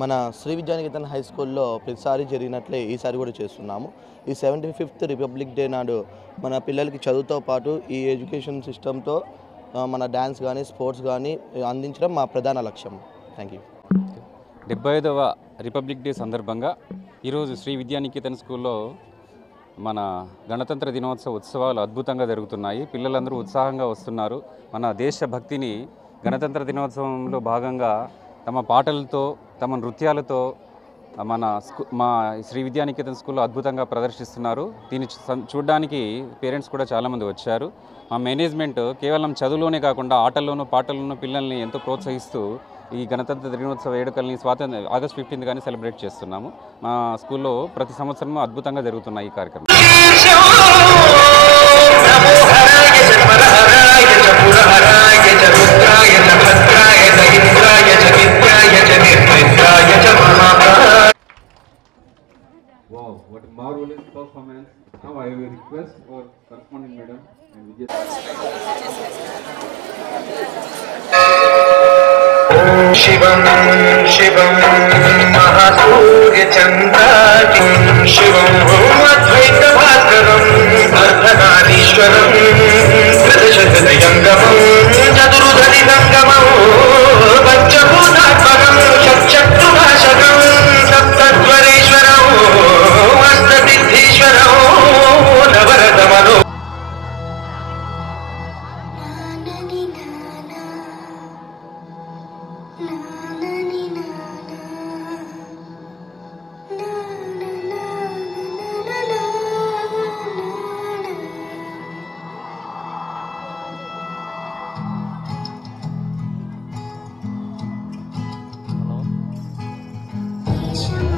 మన శ్రీ విద్యానికేతన్ హై స్కూల్లో ప్రతిసారి జరిగినట్లే ఈసారి కూడా చేస్తున్నాము. ఈ 75th రిపబ్లిక్ డే నాడు మన పిల్లలకి చదువుతో పాటు ఈ ఎడ్యుకేషన్ సిస్టంతో మన డ్యాన్స్ కానీ స్పోర్ట్స్ కానీ అందించడం మా ప్రధాన లక్ష్యం. Thank you. 75వ రిపబ్లిక్ డే సందర్భంగా ఈరోజు శ్రీ విద్యానికేతన్ స్కూల్లో మన గణతంత్ర దినోత్సవ ఉత్సవాలు అద్భుతంగా జరుగుతున్నాయి. పిల్లలందరూ ఉత్సాహంగా వస్తున్నారు. మన దేశభక్తిని గణతంత్ర దినోత్సవంలో భాగంగా తమ పాటలతో తమ నృత్యాలతో మా శ్రీ విద్యానికేతన్ స్కూల్లో అద్భుతంగా ప్రదర్శిస్తున్నారు. దీన్ని చూడడానికి పేరెంట్స్ కూడా చాలామంది వచ్చారు. మా మేనేజ్మెంట్ కేవలం చదువులోనే కాకుండా ఆటల్లోనూ పాటల్లోనూ పిల్లల్ని ఎంతో ప్రోత్సహిస్తూ ఈ గణతంత్ర దినోత్సవ వేడుకల్ని ఆగస్ట్ 15 కానీ సెలబ్రేట్ చేస్తున్నాము. మా స్కూల్లో ప్రతి సంవత్సరము అద్భుతంగా జరుగుతున్నాయి ఈ కార్యక్రమం. Wow, what a marvelous performance. Now I will request our correspondent madam and Vijay. शिवं शिवं महासूर्य चन्द्राकिं शिवं अद्वैत भास्करं अर्धनारीश्वरं कृतशतयङ्गमं चतुर्धरि संगमं पञ्चभूतात्मकं षट्शत्रुभाषकं सप्तद्वरेश्वरं अष्टसिद्धीश्वरं नवरतमनो Hello.